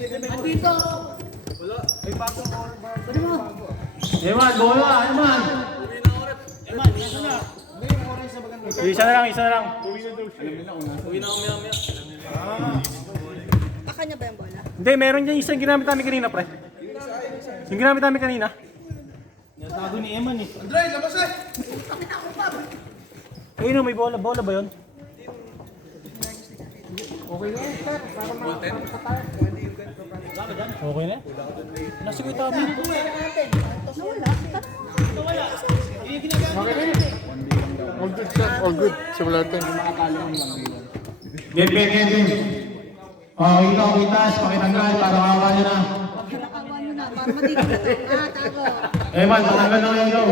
Andito. Wala. May bago ko. Pwede mo. Eman, bola, Eman. Eman, nasa na. Isa na lang, isa na lang. Uwi na ako maya. Kanya ba yung bola? Hindi, meron dyan isang ginamit namin kanina, pre. Yung ginamit namin kanina. Natago ni Eman eh. Andre, labas eh! Ayun, may bola. Bola ba yun? Okay na? Nasa ko tabi. Nawala. All good, sir. All good. Simula natin. Game. Ikaw, itas, pakitanggal para makawa nyo na. Pinakawa nyo na. Para matigil na to. Tago. Eman, patanggal na ngayon daw.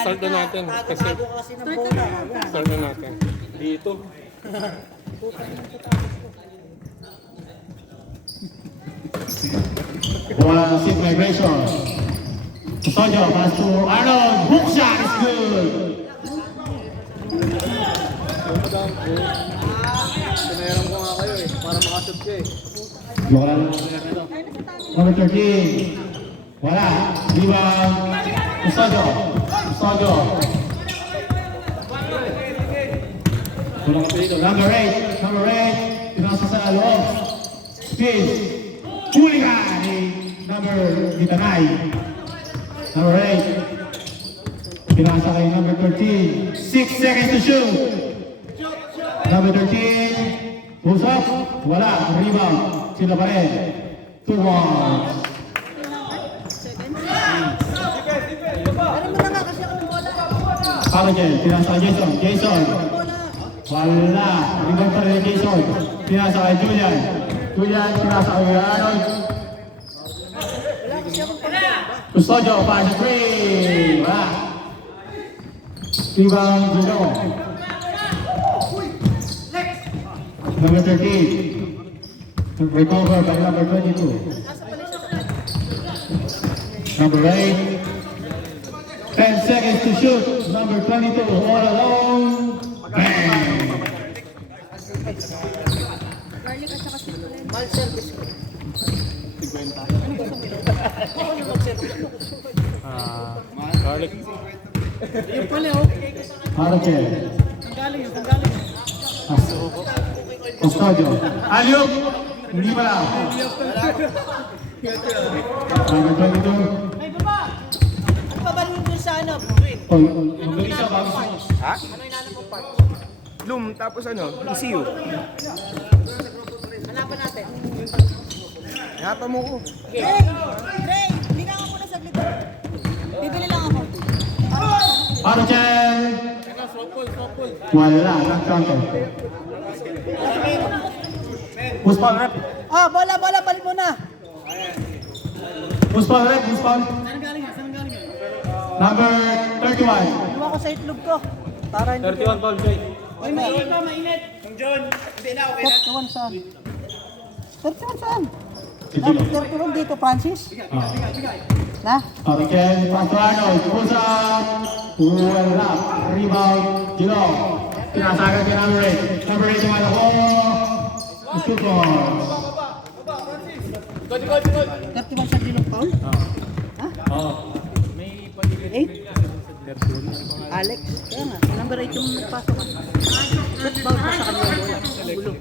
Start na natin. Kasi start na natin. Dito. Bola sit vibration. Sojo, pass to Arnold. Hook shot is good. Pinayaran ko nga kayo eh. Para makashoot ka eh. Bola number 13. Wala. Rebound. Sojo. Number 8. Pinasa sa loob. Speed. Hooligan. Number Gitanay. Number 8. Pinasa kay number 13. 6 seconds to shoot. Number 13. Pulls up. Wala. Rebound. Sila pa rin. 2 points. Ano mo na nga kasi ako ng bola. Caragel. Pinasa kay Jason. Wala. Rebound pa rin kay Jason. Pinasa kay Julian. Pinasa kay Arnold. Custodio, pass 3. Wala. Rebound, Julian. Number 13. Recover by number 22. Number 8. 10 seconds to shoot. Number 22, all alone. Bang! Garlic at saka sikulen. Mal service ko. Garlic. Yung pala oh. Caragel. Ang galing yun. Ang galing yun. Custodio. Aliop! Hindi pala. Number 22. Ay baba! Ano pa ba rin dun sa ano? Magaling siya bago sa Ha? Ano inanap mo part? Loom, tapos ano? ECU. Hanapan natin. Hapa mo ko. Ray! Binga ka muna saglit. Bibili lang ako. Caragel! Wala. Nag-counter. Puspal rep. Bola, balik mo na. Puspal rep. Saan galing yan? Number 31. Iwan ko sa itlog ko. Para hindi 31 ball play. Ay, mainit pa, mainit. Ang John, hindi na, okay na. 31 saan? 31 saan? Sige. 31 dito, Francis. Na? Caragel. Pass to Arnold. Pulls up. Wala. Rebound. Gilong. Pinasagan kay number 8. Number 8 yung ako. 2 points. 31 sa Gilong Paul? Oo. 8? Alex? Kaya nga, number 8 yung nagpasok ka. Shot ball pa sa kanila bola. Ang gulo.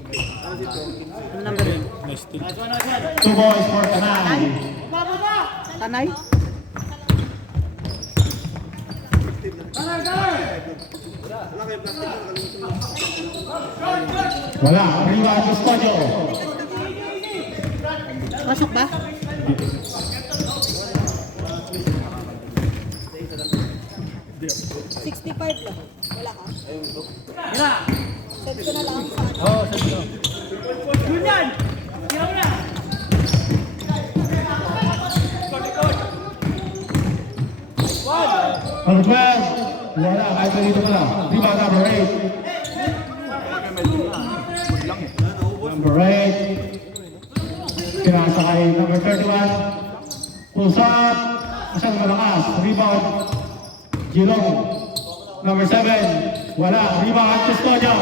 Ano number 8? 2 points for Tanay. Tanay? Wala. Rebound Custodio. Pasok ba? $65 lang. Wala ka? Send ko na lang sa ano. Oo, sabi ko. Julian! Tiraw na! Number 12. Wala. Kahit na dito pala. Rebound number 8. Number 8. Pinasa kay number 31. Pulls up. Masyadong malakas. Rebound. Gilong. Number 7. Wala. Rebound Custodio.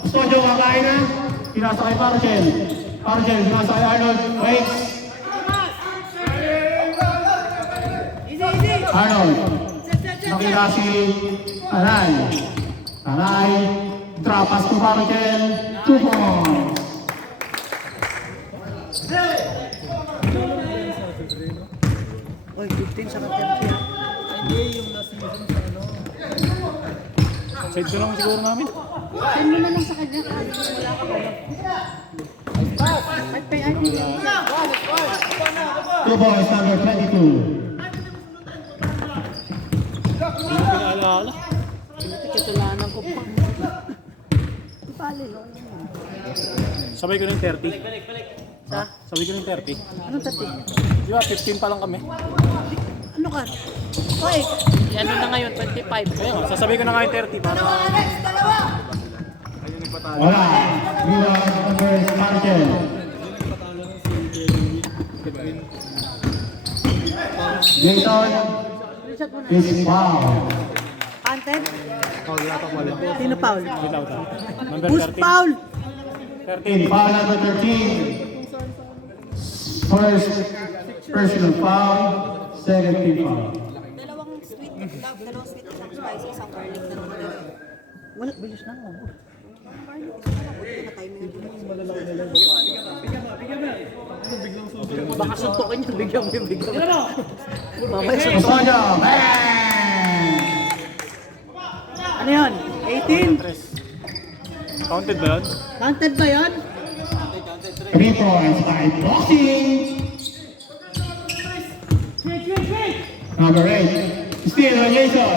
Custodio kakain na. Pinasa kay Marcel. Argel, nasa kay Arnold, wait. Arnold, nakita si Tanay. Tanay, drop pass to Argel, 2 points. Oy, 15 sa kapatid. Side ko lang siguro namin. Send mo na lang sa kanya. Wala ka ba? Ay, pay, 2 points, number 22. Hindi ko pinaalala. Katulanan ko pa. Pali, no? Sabay ko ng 30. Sa? Sabay ko ng 30. Anong tati? Di ba, 15 pa lang kami. Ano ka? Oy, ano na ngayon? 25. Kaya nga, sasabihin ko na nga yung 30 para... Wala. Rebound number Argel. Jason is foul. Anten? Sino foul? Without that. Number Who's 30. foul? 13, foul number 13. First personal foul, second team foul. Dalawang sweet, dalawang sweet, isang spicy, isang garlic na naman. Wala, bilis na ako. Baka suntukin niya, bigyan mo yung bigyan mo. Mamaya sa Custodio, bang! Ano yun? 18? Counted ba yun? Counted ba yun? 3 points by boxing. Number 8, still on Jason.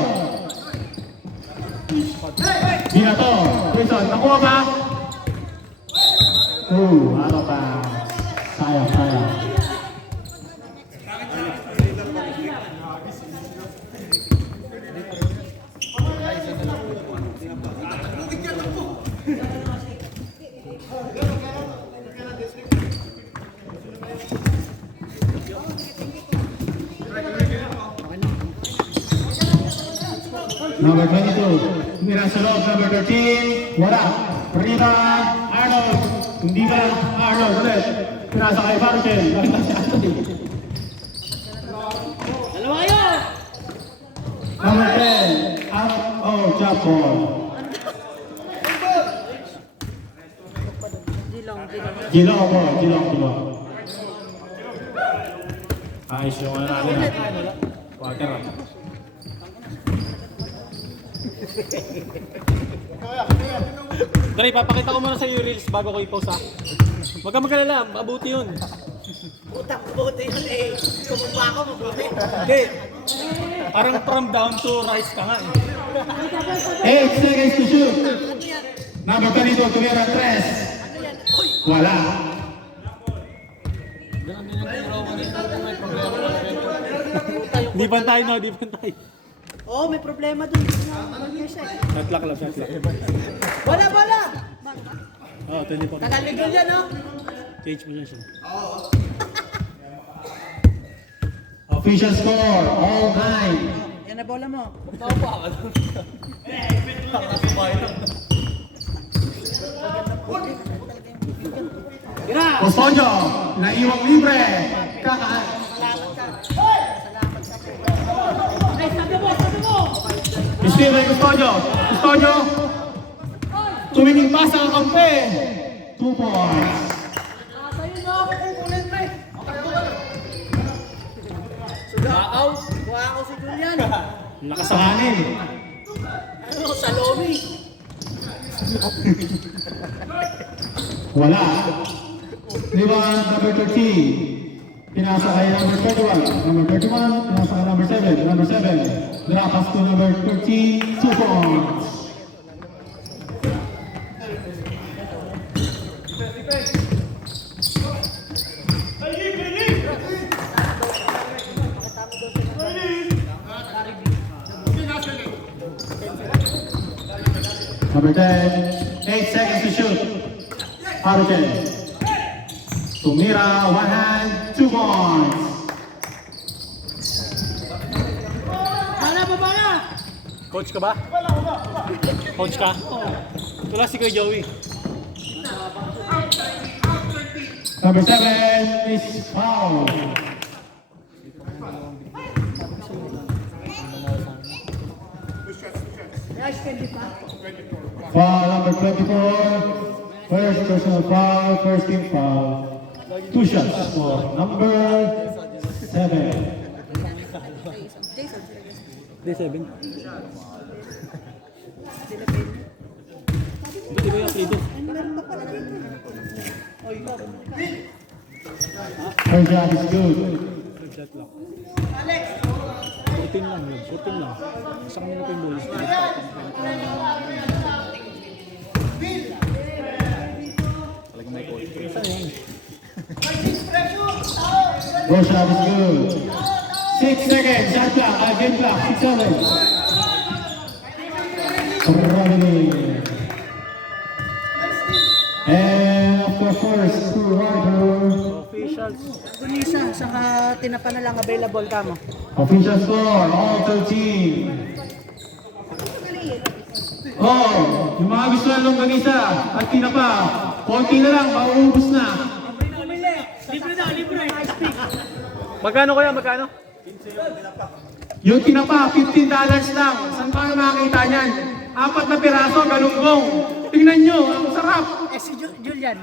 Binato, Jason, nakuha ba? Ano pa? Sayang, sayang. Number 22, tumira sa loob, number 13, wala. Rebound, Arnold. Hindi ba Arnold ulit? Pinasa kay Barkel. Dalawa yun! Number 10, out of jump ball. Gilong po, Gilong. Ayos yung ano natin. Water ah. Dali, papakita ko muna sa iyo reels bago ko i-post ha. Huwag kang mag-alala, mabuti yun. Putang mabuti yun eh. Kumumpa ako, mabuti. Hindi. Parang from down to rise ka nga eh. 8 seconds to shoot. Number 22, tumira 3. Wala. Di bantay no, di bantay. Oo, may problema dun. Shot lock lang, shot lock. Wala, wala! Oo, 24. Nakaligol yan, no? Change position. Official score, all 9. Yan na bola mo. Custodio, naiwang libre. Steven Custodio, tumingin pa sa kampe. 2 points. Sugakaw. Kuha ako si Julian. Nakasahanin. Ano, Salome. Wala. Rebound number 13. Pinasa kay number 21. Number 31, pinasa kay number 7. Number 7. Drop pass to number 13. 2 points. Number 10, 8 seconds to shoot. Hurricane. Tumira, one hand, 2 points. Bala! Coach ka ba? Coach ka? Oo. Wala si Kuya Joey. Number 7 is foul. Foul number 24. First personal foul, first team foul. 2 shots for number 7. Day 7. Di ba yung dito? First shot is good. Shot lang. 14 lang yun. 14 lang. Sa kanila pa yung bonus. Talagang may call. Saan yan? First shot is good. 6 seconds, shot clock, game clock, 6 seconds. Traveling. And after first, Officials. Tunisa, saka tinapa na lang available ka mo. official score, all 13. Oh, yung mga gusto ng longganisa at tinapa, konti na lang, mauubos na. Magkano kuya? Magkano? Yung tinapa, $15 lang. Saan pa makakita niyan? 4 na piraso, galunggong. Tingnan nyo, ang sarap. Eh si Julian.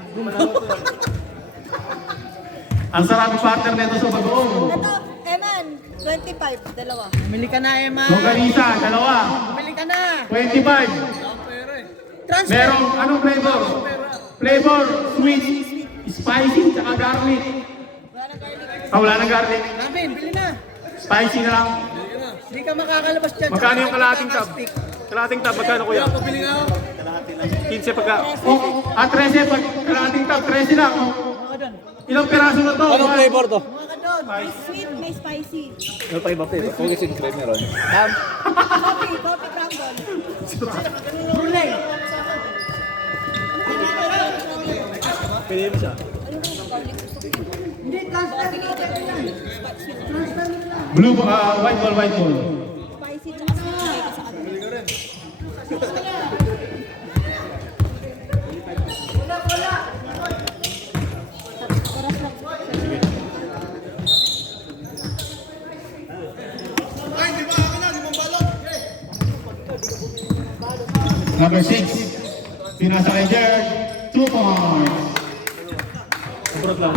Ang sarap ng partner nito sa bagoong. Ito, Eman, 25, dalawa. Bumili ka na, Emma. Longganisa, 2. Bumili ka na. 25. Transfer. Merong anong flavor? Flavor, sweet, spicy, tsaka garlic. Wala nang garlic. Namin, bili na. Spicy na lang. Hindi ka makakalabas dyan. Magkano yung kalahating tab? Kalahating tab, magkano kuya? 15 pagka. Oh, 13 pag kalating tab, 13 lang. Ilang piraso na to? Anong flavor to? May sweet, may spicy. Ano pa iba flavor? Focus in cream meron. Coffee crumble. Brunei. Pili mo siya. Hindi, transfer mo lang. Transfer mo lang. Blue, white ball, white ball. Spicy, tsaka sweet sa kanila. Number 6, pinasa kay Jared, 2 points. Surot lang.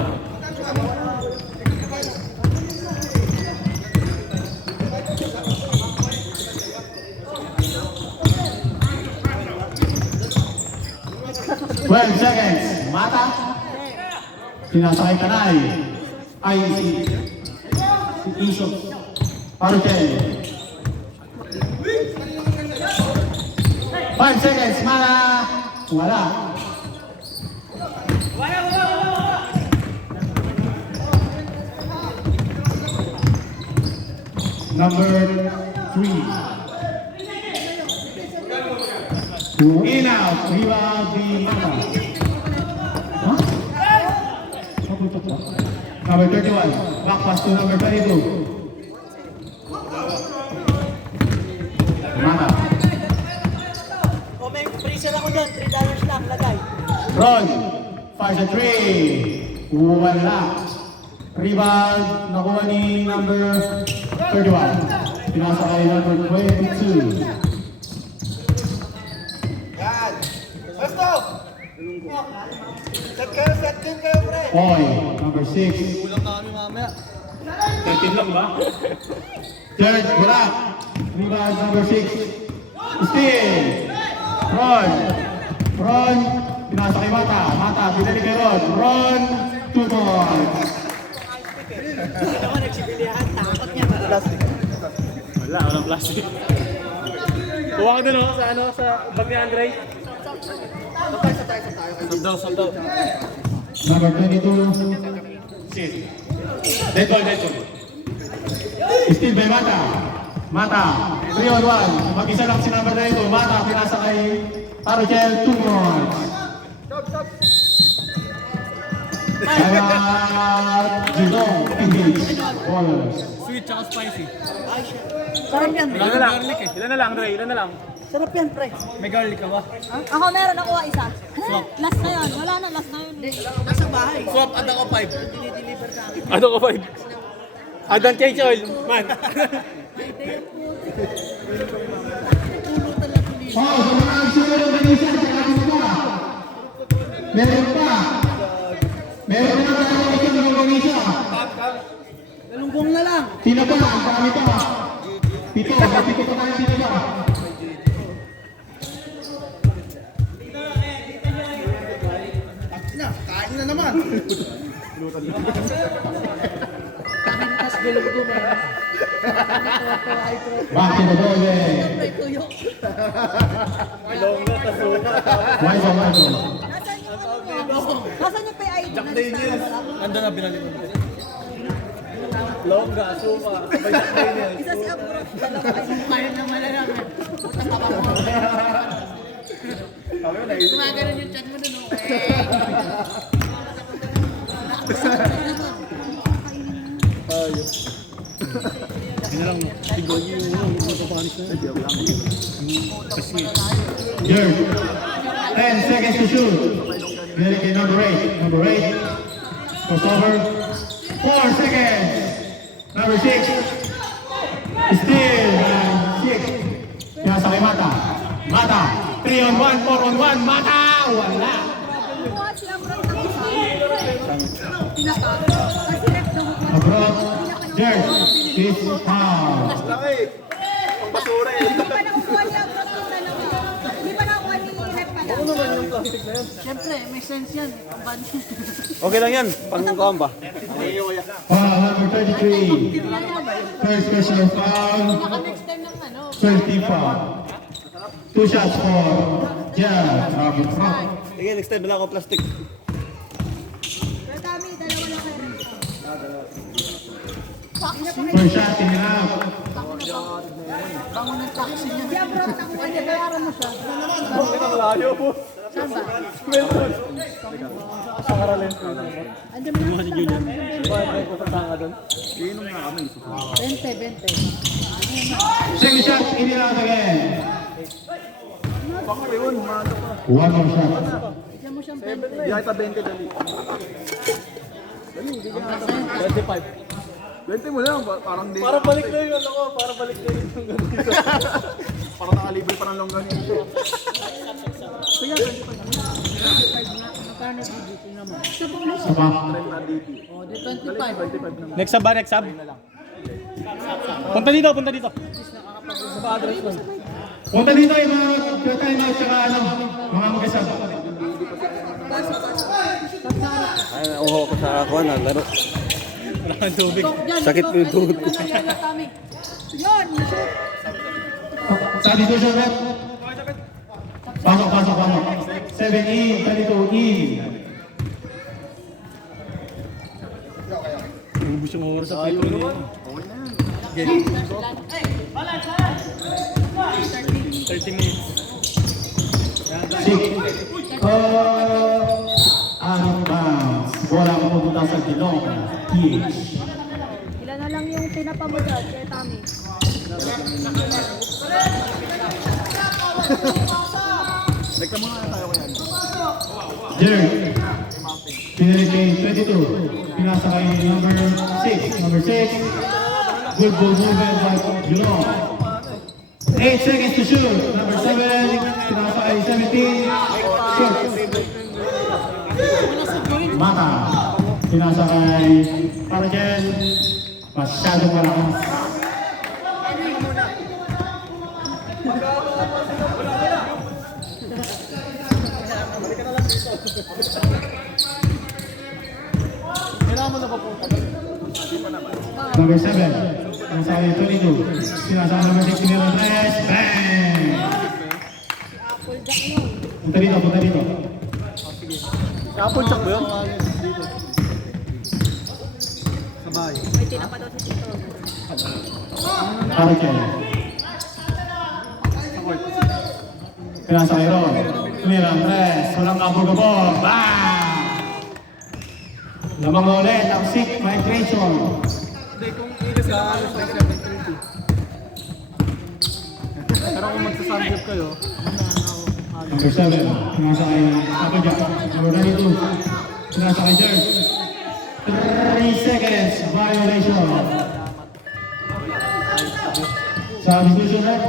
Well, seconds. Mata. Pinasa kay Kanay. Ay, si Isok. Parutel. 5 seconds. Mata. Wala. Number 3. In out, rebound di Mata. Huh? Number 31, back pass to number 22. Mata. O may freezer ako doon, $3 lang, lagay. Ron, fires a 3. Wala. Rebound, nakuha ni number 31. Pinasa kay number 22. Boy, number 6. Kulang na kami mamaya. 13 lang ba? Third, wala. Rebound, number 6. Steal. Ron, pinasa kay Mata. Mata, pinali kay Ron. Ron, 2 points. Ako nagsibilihan, takot niya. Wala, walang plastic. Kuha ka dun sa ano, sa bag ni Andre. Sold out. Number 22. Dead ball. Steal by Mata. Mata, 3 on 1. Mag-isa lang si number 92. Mata, pinasa kay Paruchel, 2 points. Kaya Jidong, engage. Ballers. sweet tsaka spicy. Ay, shit. Sarap yan. Ilan na lang? Ilan na lang, Dre? Ilan na lang? Sarap yan, pre. May garlic ka ba? Ako meron nakuha isa. Last na yun. Wala na, last na yun. Nasa bahay. Swap, add ako 5. Dinideliver sa akin. Ano ko 5? Add change oil, man. Oh, sa mga agsunod ng ganisa, meron pa. Meron pa tayo isang ganisa. Galunggong na lang. Tinapa, ang dami pa. Pito pa tayo tinapa. Kain na naman. Tapos galunggong eh. Back to the goal eh. Pre, tuyo. Michael. Nasaan yung ano mo? Nasaan yung pay ID? Jack Daniels. Nandun na, binalik ko. Longga, suka, sabay Jack Daniels. Isa si Aburo. Dalawa kayo. Kaya naman na lang. Utang ka pa mo. Gumagano'n yung chat mo dun. Hindi na lang, tigol yung matapanis na. Kasi, Jerk. 10 seconds to shoot. American number 8. Number 8. Crossover. 4 seconds. Number 6. Still. 6. Pinasa kay Mata. Mata. 3 on 1. 4 on 1. Mata. Wala. Kumuha si Aburo ng isa. Tinapa. Kasi rep na hukman. Abroad. Jerk. Is foul. Laki. Ang basura eh. Hindi pa nakukuha ni Aburo yung dalawa. Hindi pa nakukuha ni rep pa lang. Siyempre, may sense yan. Ang bad. Okay lang yan. Pangkuhan ba? Foul number 33. First personal foul. Naka-next time ng ano. First team foul. 2 shots for Jerk. Robert Frank. Sige, next time wala ako plastic. Pero kami, dalawa lang kayo rep. First shot in and out. Bango ng taxi niya. Si Aburo, nakuha niya. Bayaran mo siya. Malayo po. Saan ba? Sa Karalen. Andiyan mo na sa Julian. Bakit ko kasama doon? Iinom na kami. 20. Second shot in and out again. Baka yun, mahalo pa. One more shot. Bigyan mo siyang 20. Hindi kita 20 dali. Dali, hindi ka. 25. 20 mo lang, parang di. Para balik na yung ano ko, para balik na yung ganito. Parang nakalibre pa ng longgan yun. Kuya, 25 na. Magkano DDT naman? Saba. O, di 25. Next sub ba? Next sub? Punta dito, punta dito. Punta dito yung mga time out tsaka ano, mga mag-asap. Ay, uho ko sa ako na laro. Wala kang tubig. Sakit yung tuhod ko. Yun, shoot. Sa decision rep. Pasok. 7 in, 32 in. Ubus yung oras sa paper niya. Game. 30 minutes. 6. Out of bounds. Bola ko pupunta sa Dilong. PH. Ilan na lang yung tinapa mo dyan, kay Tommy? Rekta muna na tayo kaya. Jerk. Pinalik kay 22. Pinasa kay number 6. Number 6. Good ball movement by Dilong. 8 seconds to shoot. Number 7. Pinasa kay 17. Short. Mata. Pinasa kay Parajen. Masyadong malakas. Number 7. Pinasa kay 22. Pinasa kay number 6. Number 3. Bang! Punta dito. Kapon chak ba yun? May tinapa daw si Tito. Parajen. Pinasa kay Ron. Tumirang 3. Walang kabog-abog. Bang! Lamang ulit ang 6 migration. Hindi, kung ito sila alas na 7:30. Pero kung magsasamgyup kayo, Number 7, pinasakay Applejack. Number 92, pinasakay Jerk. 3 seconds, violation. Substitution ref.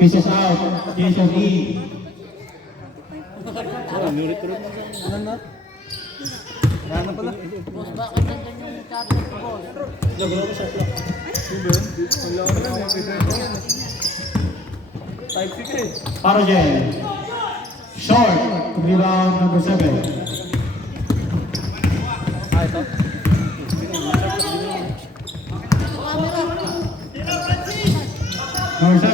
Pieces out, Jason E. Parogen. Short, rebound number 7. Number 7,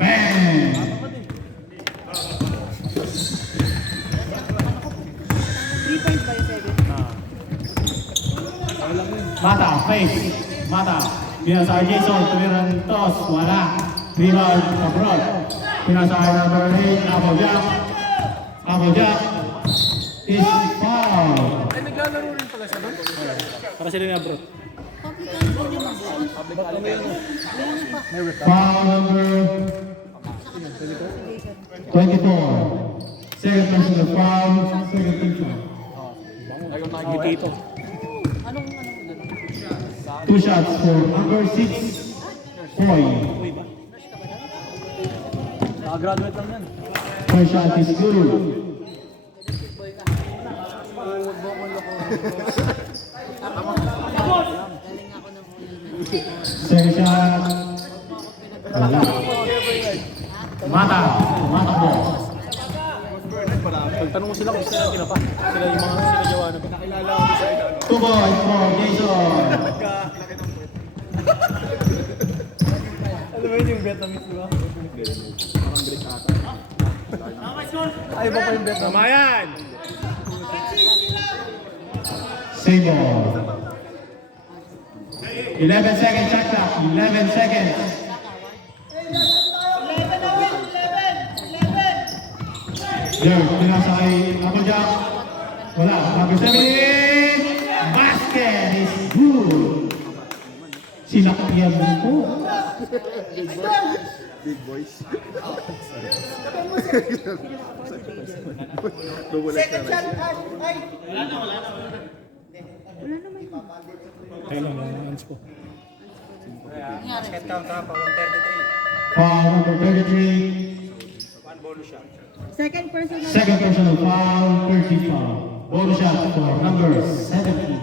bang! 3 points by 7. Mata, face. Mata. Pinasakay Jason, tumirang toss, wala. Rebound, abroad. Pinasakay number 8, Applejack. Applejack is foul. ay naglalaro rin pala siya doon. Para sila yung abroad. Foul number 24. Second personal foul, second team foul. Dito. 2 shots for number 6, Foy. Nakagraduate lang yan. First shot is good. Second shot. Wala. Mata. Mata po. Pagtanong mo sila kung sila tinapa. Sila yung mga sinagawa na ba? 2 points for Jason. Ano ba yun yung Vietnamese, di ba? Ay, iba pa yung Vietnamese. Tamayan! Same ball. 11 seconds shot clock. 11 seconds. There, pinasakay Applejack. Wala. Number 7. Basket is good. Sinakyan mo po. Big boys. Kaya lang, yung hands ko. Foul number 33. Second personal. Second personal foul, 30 foul. Bonus shot for number 17.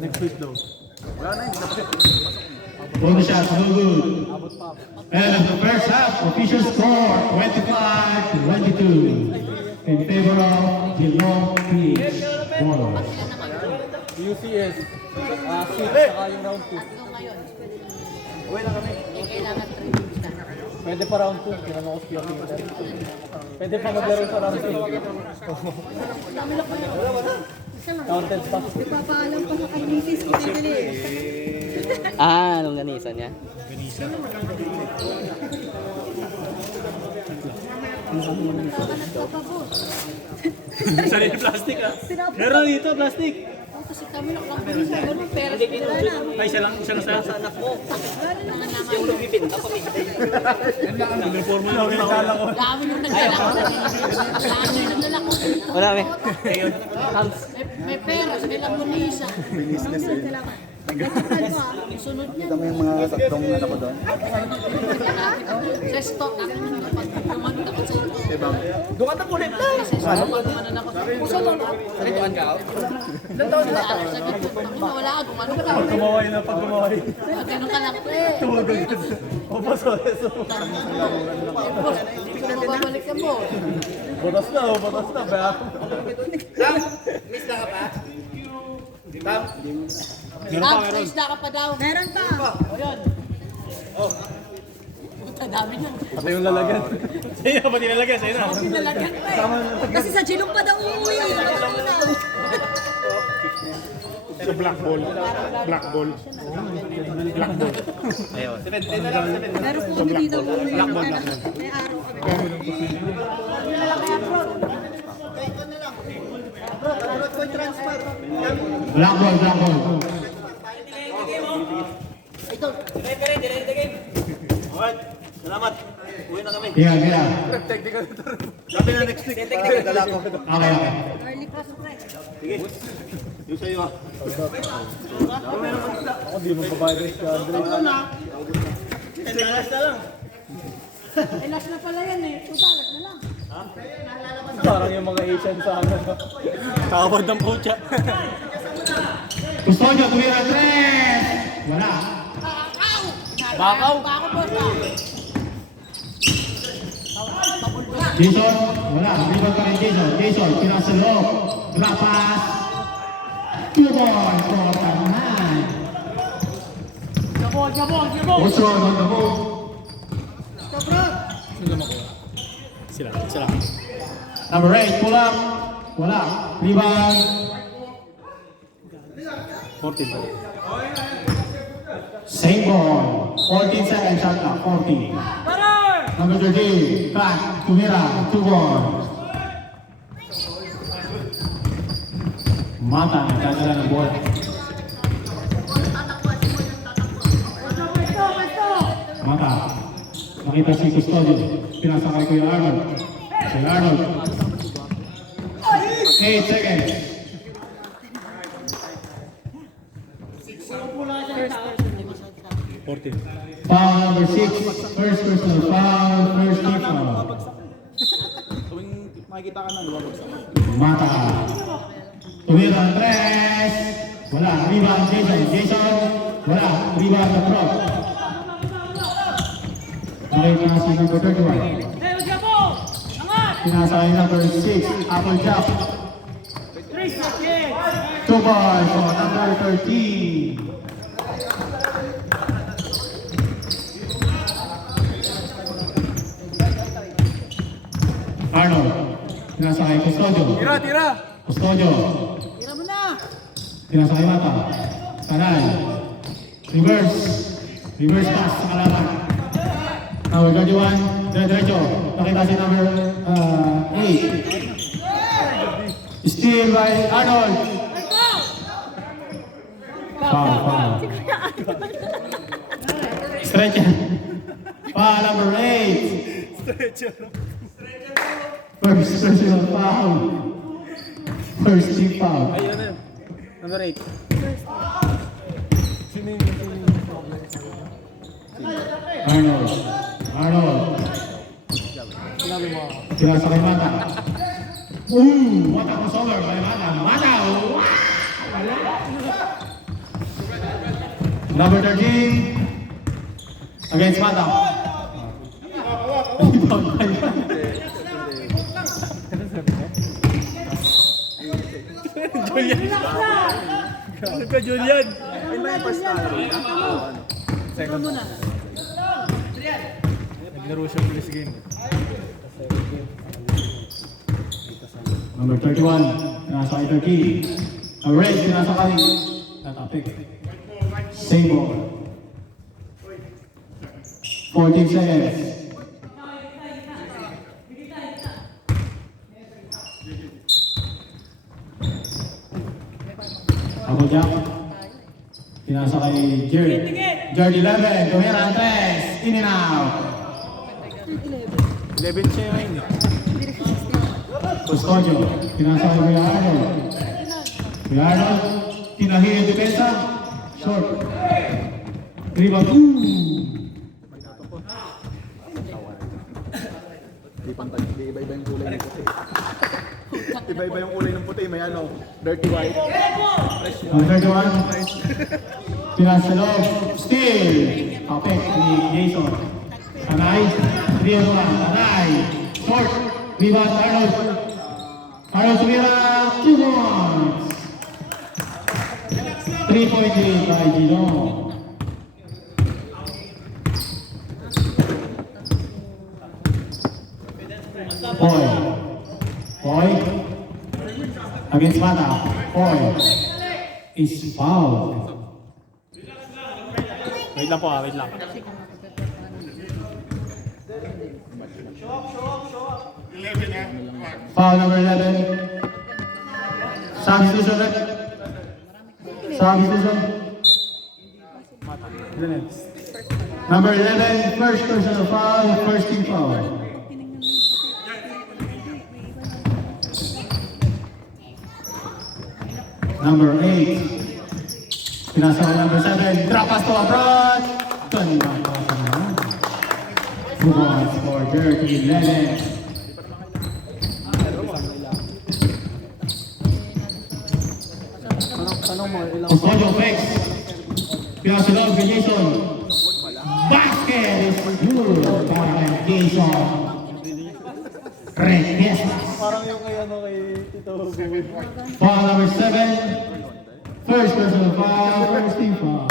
Next week daw. Bonus shot, no good. And of the first half, official score 25-22 in favor of Geelong Peach Ballers. UCS. Sweet, saka yung round 2. Pwede pa round 2. Tinanong ko si Peter. Pwede pa maglaro sa round 2. Counted pa. Nagpapaalam pa sa kay Mrs. Kita dali. Anong ganisa niya? Sarili plastic ah. Meron dito, plastic. Kasi kami lang ganun pera sila na. Ay, isa lang sa anak mo. Yung nagbibinta pa may Uniform mo yung kala ko. Dami nung nagdala ko. Dami nung nagdala ko. Wala may. May pera, sila mo ni isa. Business eh. Sunod niya. Kita mo yung mga tatlong ano ko doon. Sa stock, ako nang pagkumanod ako sa ito. Doon ka tapulit lang. Sa stock, pagkumanod ako. Puso doon ako. Rituan ka out? Sabi ko, wala ako, ano ka? Kumaway na pag kumaway. Ganun ka lang, pre. Tuwag agad. Opo, sorry. Hindi ko mababalik ka mo. Batas na, batas na. Ba? Miss na ka pa? May isda ka pa daw. Meron pa. O yun. Puta, dami niyan. Pati yung lalagyan. Sa'yo, pati lalagyan. Sa'yo na. Ako nilalagyan pa eh. Kasi sa Geelong pa daw uuwi. Sa black ball. Black ball. Black ball. Ayun. Meron po kami dito uuwi. May araw kami. Black ball. Salamat. Uwi na kami. Kaya. Sabi na next week. Technical dala ko. Okay. Early pasok pre. Sige. Yung sa'yo ah. Eh, last na pala yan eh. Puta, last na lang. Parang yung mga Asian sa ano. Kawad ng pucha. Custodio, tumira 3. Wala. Bakaw. Bako boss ah. Jason, wala. Rebound pa rin Jason, pinasa loob. Drop pass. 2 balls for Tamahan. Also on the move. Sila. Number 8, pull up. Wala. Rebound. 14 ball. Same ball. 14 seconds shot clock. 14. Number 13, back. Tumira. 2 balls. Mata, nagdadala ng bola. Mata. Nakita si Custodio. Pinasakay ko yung Arnold. Si Arnold. 8 seconds. Foul number 6. First personal foul. First team foul. Tuwing makikita ka na, lumabag sa Mata. Tumira ang 3. Wala. Rebound Jason. Wala. Rebound the prop. Nakita si number 31. Pinasakay number 6. Apple Jack. 2 balls for number 13. Arnold. Pinasakay Custodio. Tira. Custodio. Tira mo na. Pinasakay Mata. Sanay. Reverse pass sa kalaban. Number 31. Diretso. Nakita si number 8. Steal by Arnold. Foul. Stretch. Foul number 8. First personal foul. First team foul. Ayun na. Number 8. Arnold. Pinasakay Mata. Mata crossover by Mata. Number 13 against Mata. Julian. Naglaro siya police game. Number 31, pinasakay 13. Ang red, pinasakay. Natapik. Same ball. 14 seconds. Apple Jack. Pinasakay Jared. Jared 11, tumira ang 3. In and out. 11 siya yun eh. Custodio, pinasakay ko yung Arnold. Yung Arnold, tinahi yung depensa. Short. Rebound. Di pantay. Di iba-iba yung kulay ng puti. Iba-iba yung kulay ng puti. May ano, dirty white. Ang 31. Pinasa loob. Steal. Kapek ni Jason. Tanay. 3-1. Tanay. Short. Rebound Arnold. Arnold tumira. 2 points. 3-point lead by Gino. Boy. Against Mata. Boy. Is foul. Wait lang po wait lang. Foul number 11. Substitution, rep. Substitution. Number 11, first personal foul, first team foul. Number 8. Pinasa ko number 7. Drop pass to abroad. Ganda pa sa naman. Move on for Dirty 11. Custodio fakes. Pinasa loob kay Jason. Basket is good. Para kay Jason. Requestas. Parang yung kay ano kay Tito Hugo. Foul number 7. First personal foul, first team foul.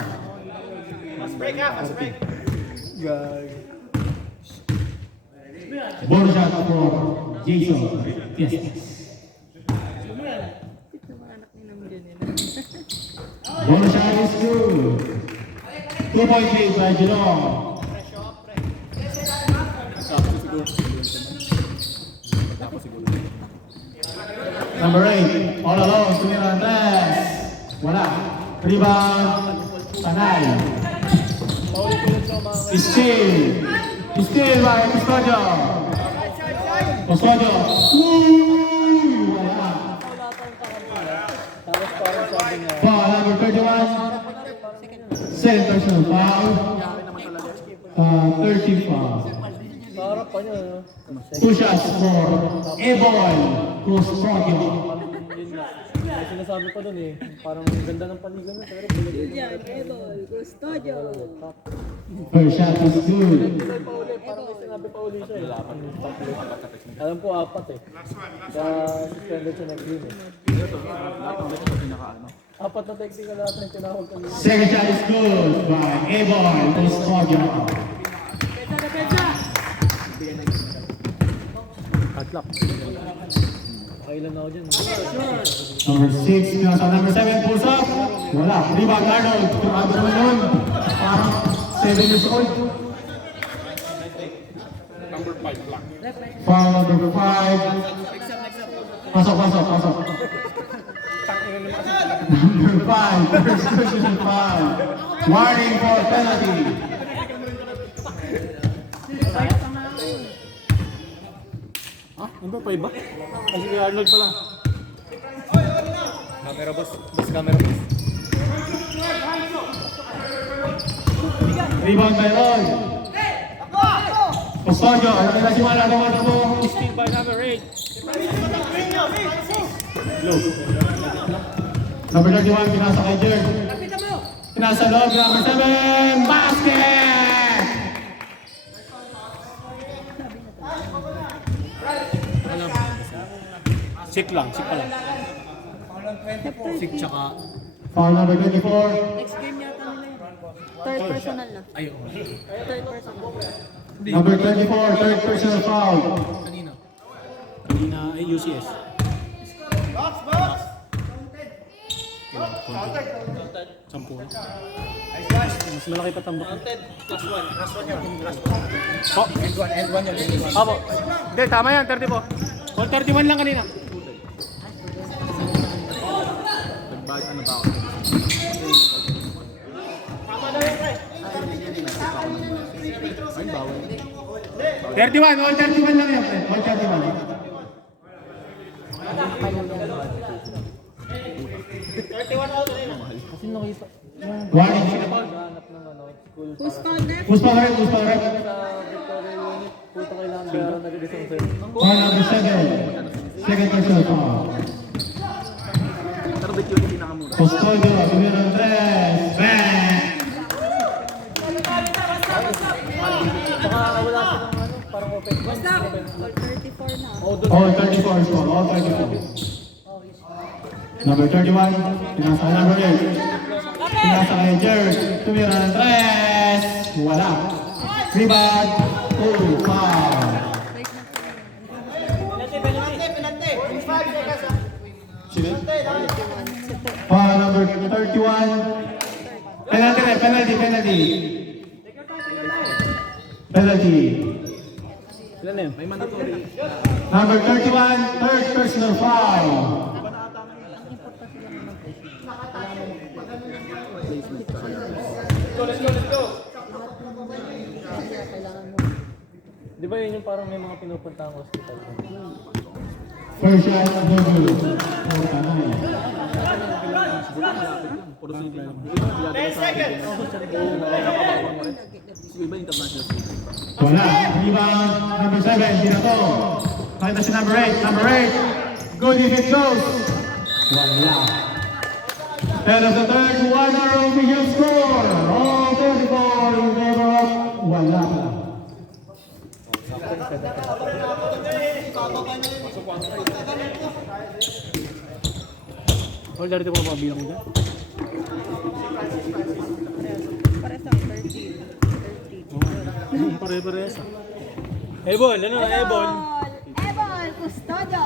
Bonus shot for Jason. Yes. Bonus shot is good. 2-point lead by Geelong. Number 8, all alone, tumira Andres. Wala. Rebound, Panay. Steal by Custodio. Custodio. Wala. Foul number 31. Second personal foul. 13 foul. Sarap pa niya, no? 2 shots for A-Boy Custodio. Yun nga. May sinasabi pa dun eh. Parang ang ganda ng paligan mo. Pero Yan, Ebol, Custodio. First shot is good. parang may sinabi pa uli siya eh. Alam ko 4 eh. Kaya suspended siya ng green eh. 4 na technical lahat ng tinawag kanina. Second shot is good by A-Boy Custodio. Hotlock. Kailan na ako dyan. Number 6, pinasa number 7, pulls up. Wala. Rebound Arnold. Tumado naman yun. Parang 7 years old. Foul number 5. Pasok. Number 5, first personal foul. Warning for penalty. Ano ba pa iba? Kasi kay Arnold pala. Camera boss. Camera boss. Rebound by Roy. Custodio. Alam nila si Mala naman ito. Steal by number 8. Number 31, pinasa kay Jerd. Pinasa loob, number 7, basket! Sik pa lang. Sik tsaka... Foul number 24. Next game yata nila yun. Third personal na. Ayun. Third personal. Number 24, third personal foul. Kanina ay UCS. Sampu na. Mas malaki pa tambak. Oh, end one yan. Opo. Hindi, tama yan, 30 po. All 31 lang kanina. Ano ba ako? 31, all 31 lang yan. All 31. Kasi nakita. Warning. Hanap ng ano, school. Who's called next? Who's pa rin? Sa Victoria Unit, puto kailangan bayaran na isang set. Foul number 7, second personal foul. Pero ba't yun yung pinakamura? Custodio, Tumir Andres, bang! Saka wala silang ano, parang open. Basta, all 34 na. All 34 score, all 34. Number 31, pinasa kay number 8. Pinasa kay Jerd, Tumir Andres, wala. Rebound, foul. Foul number 31. Penalty. Ilan na yun? May mandatory. Number 31, third personal foul. Di ba yun yung parang may mga pinupuntang hospital? First shot, no good. For Tanay. Puro city lang. 10 seconds! Sige ba international city? Wala. Rebound, number 7, Dinato. Nakita si number 8. Number 8. Good if it goes. Wala. End of the third, one hour official score. All 34 in favor of wala. All dito ko mabilang dyan. Pares ang 30. 30. Pare-pares. Ebon, ano na Ebon? Ebon Custodio.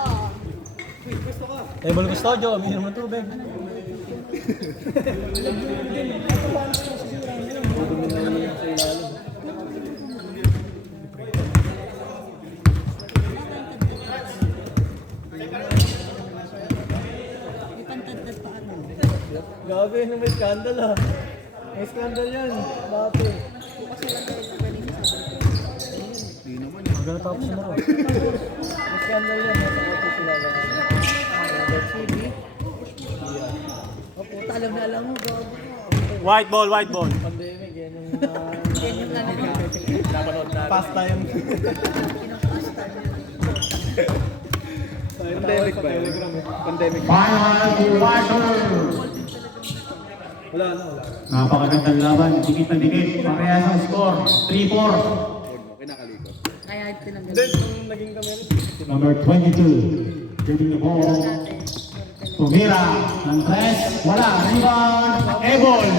Ebon Custodio, minum ng tubig. May pantadad pa ano. Gabi, may scandal ah. May scandal yan. Dati. Bukas sila dahil kanina sabi ko. Hindi naman. Maganda tapos na rin. May scandal yan. Nasa kotse sila lang. CV. O puta, alam mo, gago. White ball, white ball. Pandemic, yan yung Yan yung ano. napanood natin. Pastime. Pinapasta niya. Pandemic ba yun? Pandemic. Final quarter. Wala na, wala. Napakagandang laban. Dikit na dikit. Parehas ang score. 3-4. Kinakalikot. Kaya tinanggal. Then, nung naging kami rin. Number 22. Getting the ball. Tumira ng press. Wala. Rebound. Ebol.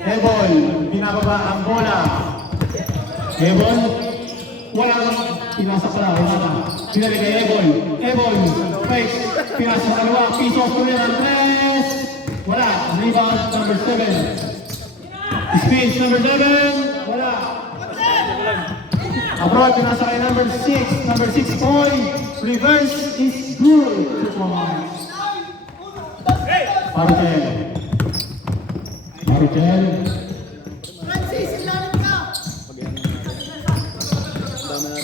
Ebol. Pinababa ang bola. Ebol. Wala. Pinasa pala. Wala na. Pinalik kay Ebol. Ebol. Fake. Pinasa sa kaliwa. Piso. Tumira ng press. Wala. Rebound number 7. Speed number 7. Wala. Abroad, pinasa kay number 6. Number 6 point. Reverse is good. 2 points. Maruchel. Maruchel.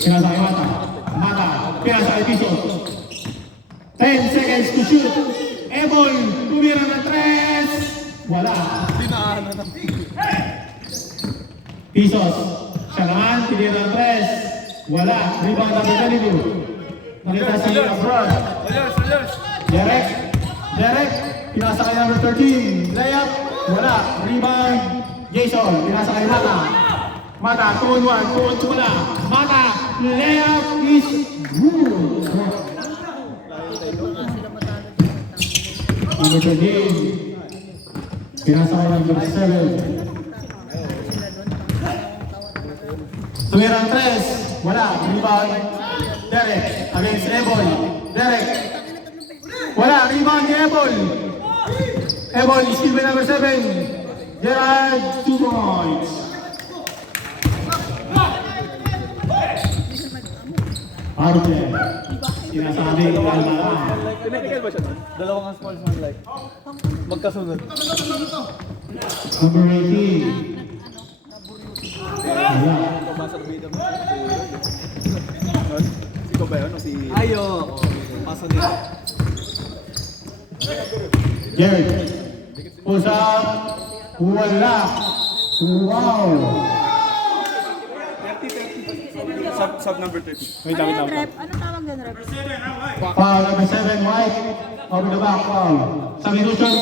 Pinasa kay Mata. Mata. Pinasa kay Piso. 10 seconds to shoot. Ebol. Tumira ng 3. Wala. Pisos. Siya naman. Tumira ng 3. Wala. Rebound number 22. Nakita si Abroad. Derek. Derek. Pinasa kay number 13. Layup. Wala. Rebound. Jason. Pinasa kay Mata. Mata. 2-on-1. 2-on-2 wala. Mata. Layup is good. Number 13. Pinasa kay number 7. Tumira ang 3. Wala. Rebound. Derek. Against Ebol. Derek. Wala. Rebound ni Ebol. Ebol. Skill by number 7. Gerard. 2 points. Arute. Sinasabi ko ang lahat. Pinatical ba siya doon? Dalawang sportsman like. Magkasunod. Number 18. Wala. Pumasa ng bida mo. Si ko ba yun? O si... Ayo. Paso nila. Jared. Push up. Wala. Wow. Sub number 30. Wait, Ano yung rep? Ano tawag yan, rep? Foul number 7, White. Over the back, foul. Substitution.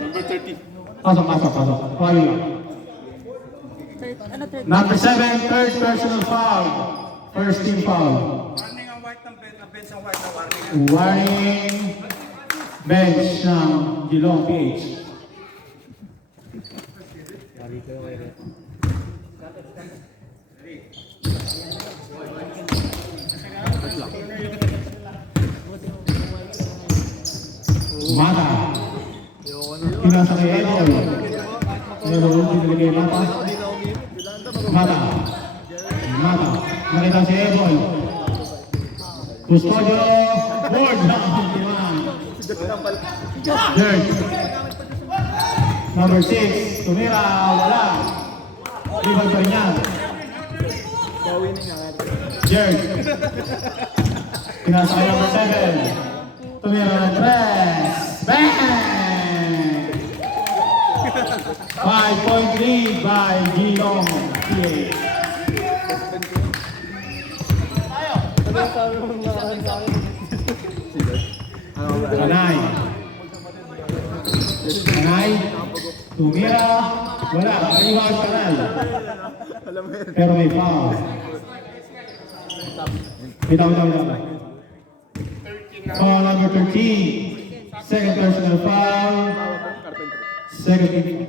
Number 30. Pasok. Foul lang. Ano third? Number 7, third personal foul. First team foul. Warning ang white ng bench ang white na warning. Warning. Bench ng Gilong PH. Mata. Pinasa kay Edol. Edol, pinili kay Mata. Mata. Nakita si Ebon. Custodio, board na ang Jerk. Number 6, tumira, wala. Rebound pa rin yan. Jerk. Pinasa kay number 7. Tumira ng press. Bang! 5-point lead by Gilong PA. Anay. Anay. Tumira. Wala. Rebound panal. Pero may foul. Bitaw. Foul number 13. Second personal foul. Second team.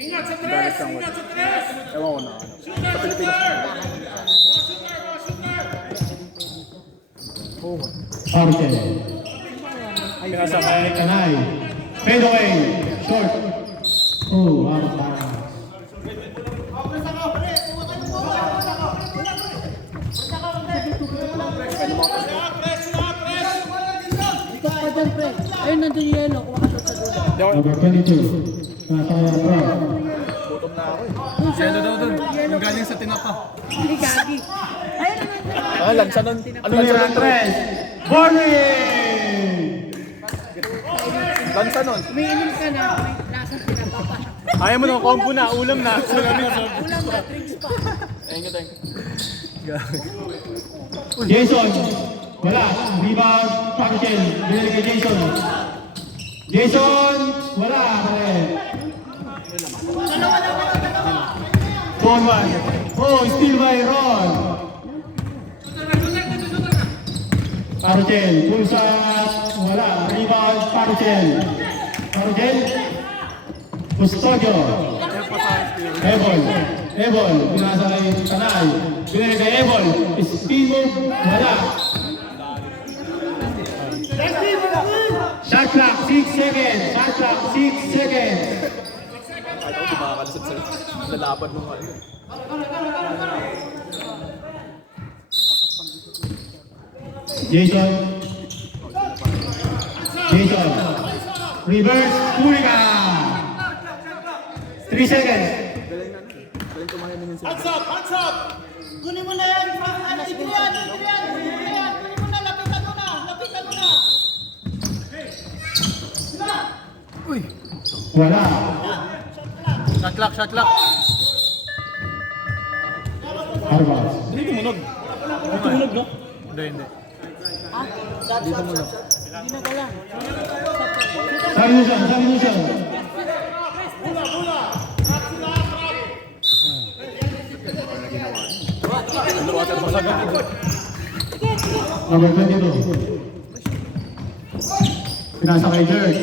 Ewan ko na. Sa Pilipinas. Parker. Pinasa kay Kanay. Fade away. Short. Oh, out of bounds. Ikaw pa dyan, pre. Ayun, nandun yung yelo. Kuha ka doon sa dulo. Number 22. Pinasa kay Pro. Yelo daw doon. Yung galing sa tinapa. Hindi, gagi. Ayun naman. Ah, lansa nun. Ano lansa Tumira nun? tres. Warning! Lansa nun. Umiinom ka na. May lasang pinapapa. Ayaw mo na, combo na, ulam na. Ulam na, drinks pa. Jason. Wala. Rebound. Pakikin. Binili kay Jason. Jason. Wala. Don one. Oh, steal by Ron. Paruchel. Pulsa. Wala. Rebound. Paruchel. Paruchel. Custodio. Ebol. Pinasa kay Tanay. Binili kay Ebol. Spin move. Wala. Shot clock, 6 seconds. Shot clock, 6 seconds. Ay, ako kumakalasot sa lalaban nung ano. Jason. Reverse. Kurika. 3 seconds. Galing tumahimingin sila. Kunin mo na yan. Adrian. Kunin mo na. Lapitan mo na. Wala. Shot clock. Arbas. Hindi tumunog. Tumunog, no? Hindi. Ginagala. Substitution. Number 22. Pinasa kay Dirk.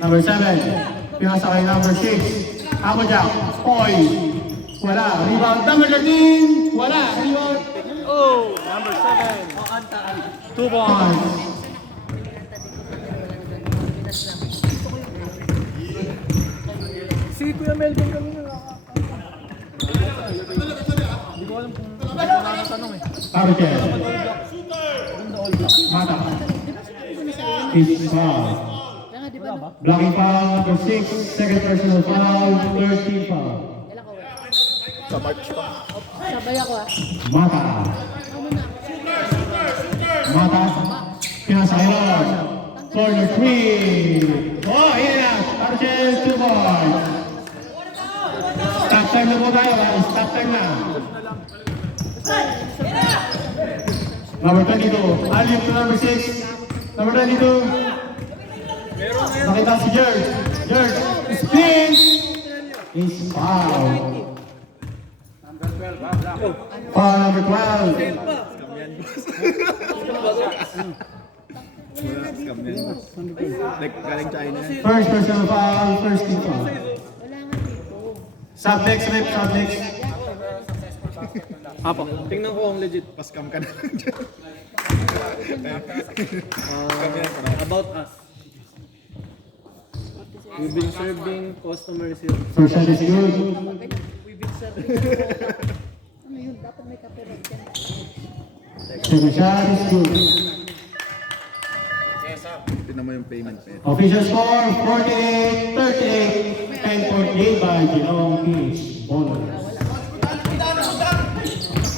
Number 7. Pinasa kay number 6. Ako Jack. Poy. Wala. Rebound. Number 13. Wala. Rebound. Oh, number 7. 2 points. Si Kuya Melvin kami na. Arkel. Mata. Pitch foul. Kaya nga, di ba? Blocking foul number 6. Second personal foul. 13 foul. Kailan ko, Sa March pa. sabay ako, ah. Mata. Ano na? Mata. Pinasa kay Lord. Corner 3. Oh, yun na. Arkel 2 points. Stop time na po tayo. Stop time na. Number 22. Aliyah to number 6. Number 22. Nakita si Jerk. Spin. Is foul. Foul number 12. Like, galing China. First personal foul, first team foul. Wala nga dito. Subnext, rep, subnext. Apo, tingnan ko kung legit. Paskam ka na lang dyan. About us. We've been serving customers here. First shot is good. We've been serving. Ano yun? Second shot is good. Tignan mo yung payment eh. Official score 48-38. 10-point lead by Jerome Peach. Bonus.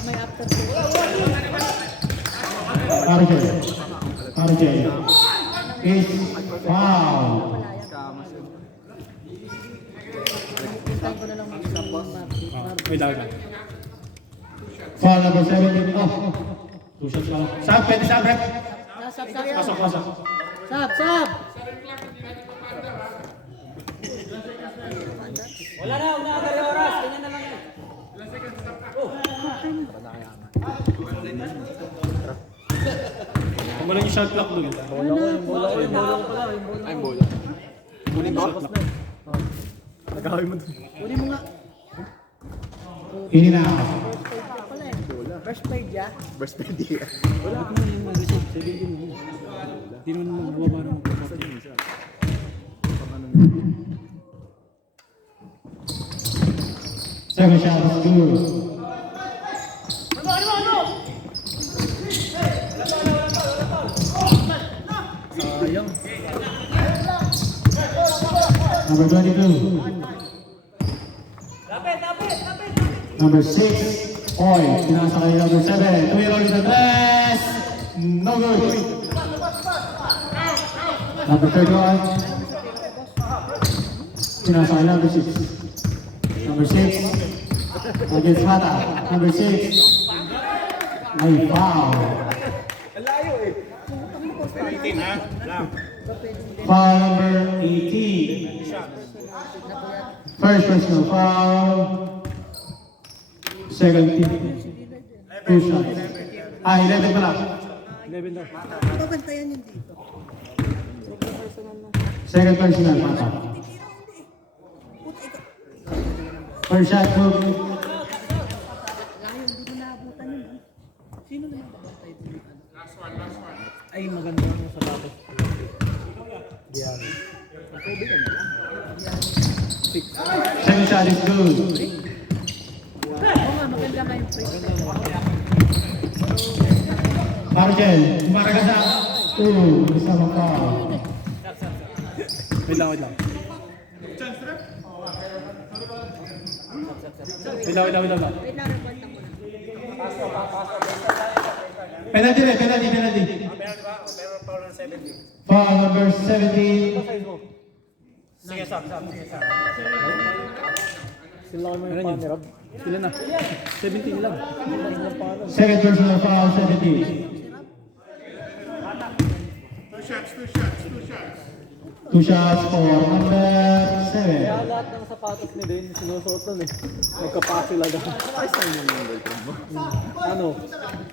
May after Arjay is foul. Hintayin ko na lang May dagdag lang. Foul number 17. Oh, 2 shots lang. Sab, pwede sab, rep. Sab. Pasok, pasok. Sab. Kung walang yung shot clock dun. Ay, bola. Kunin ko? Nagawin mo dun. Kunin mo nga. Hindi na. Pala eh. First page ya. First pedi. Hindi naman magbaba ng Second shot is good. Number 22. Number 6, Oy. Pinasa kay number 7. Tumiro ulit ang tres. No good. Number 31. Pinasa kay number 6. Number 6. Against Mata. Number 6. Ay, foul. Foul number 18. First personal foul. Second team. 2 shots. 11 pala. 11 daw. Babantayan yun dito. Second personal, Mata. First shot, good. Layo, hindi mo naabutan yun. Sino naman babantay dito? Ay, maganda mo sa tapos. Second shot is good. Oo nga, maganda nga yung free. Margel, kumaraga sa... Isa mo pa. Wait lang. Wait lang. Penalty. Foul number 17. Sila mo yung panirab. Sila na. 17 lang. Second personal foul, 17. 2 shots for number 7. Lahat ng sapatos ni Dane sinusuot nun eh. Magkapak sila daw. Ano?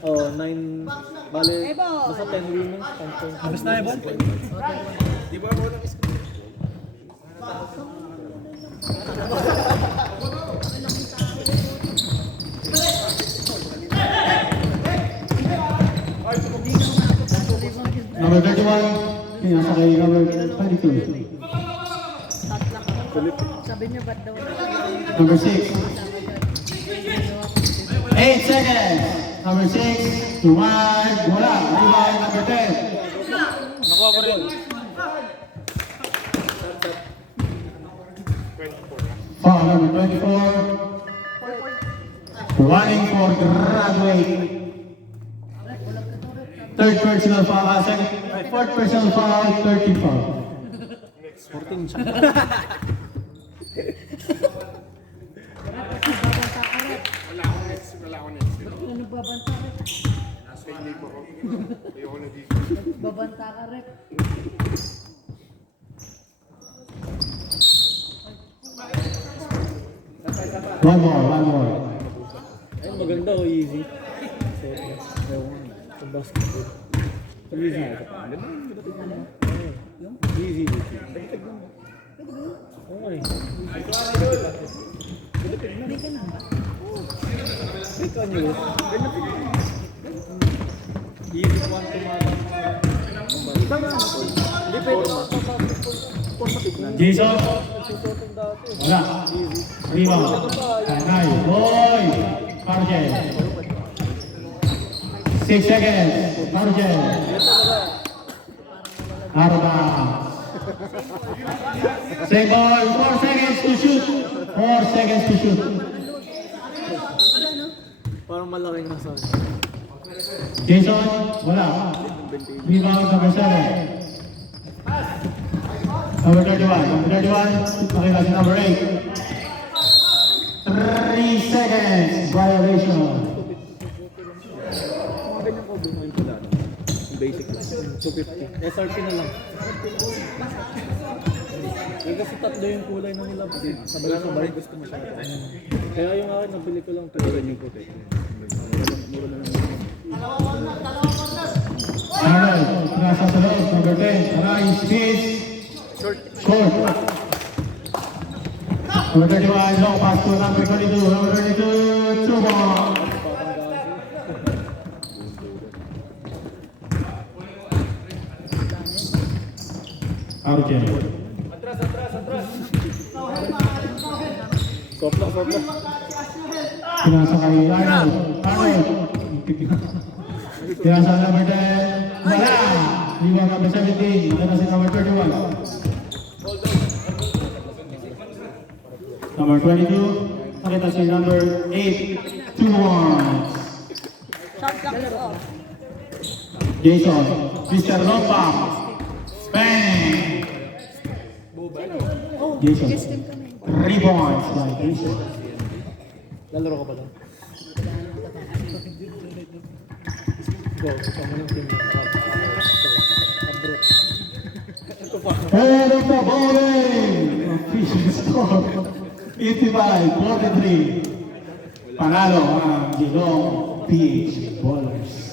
Oh, 9. Bale, basta 10 women. Abas na Ebon? Di ba mo lang isko? Number 31. Pinasa kay number 22. Sabi niya, ba't daw? Number 6. 8 seconds. Number 6. Tumag. Wala. Rebound number 10. Nakuha ko rin. Foul number 24. Running for graduate. Third personal foul. Fourth personal foul. 13 foul. 14 siya. Ano babanta ka? Babanta ka, rep. One more. Ay, maganda o easy. Sa basketball. Easy. Easy. Okay. Easy one tumata. Hindi pwede Jason. Wala. Rebound. Kanay. Boy. Margel. 6 seconds. Margin. Out of bounds. Same ball. 4 seconds to shoot. 4 seconds to shoot. Parang malaking nasa. Jason, wala. Rebound number 7. Number 31. Number 31. Nakita si number 8. 3 seconds. Violation. Mga ganyan ko doon yung pala. Basic lang. 250. SRP na lang. Eh, kasi tatlo yung kulay na nila. Sabay-sabay. Gusto mo siya. Kaya yung akin, nabili ko lang ito. Mura yung puti. Mura na lang. Arnold, nasa sa loob. Number 10. Aray, Smith. Short. Number 31. Long pass to number 22. Number 22. 2 ball. Arjen. Soft lang. Pinasa kay Arnold. Pinasa number 10. Wala. Iwan number 17. Wala na si number 31. Number 22. Nakita si number 8. 2-1. Jason. Mr. Lompa. Bang! Jason. 3 points by Jason. Lalaro ka ba lang? Go. Kasama yung team. Head of the bowling! Official score. 85-43. Panalo ang Gilong PH Bowlers.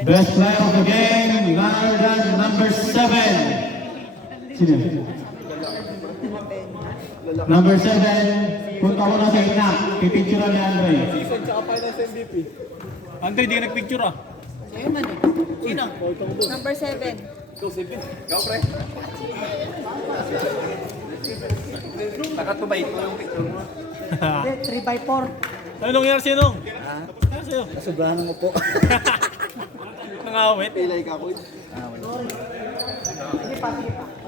Best player of the game, none other than number 7. Sino? Number 7, punta ko na sa gitna. Pipicturean ni Andre. Season tsaka finals MVP. Andre, di ka nagpicture ah. Ayun man eh. Sino? Number 7. Ikaw, pre. Nakatubay ito yung picture mo. 3x4. Ano nangyari sa'yo nung? Tapos na sa'yo. Sobrahan mo po. Nangawit. Pilay ka po.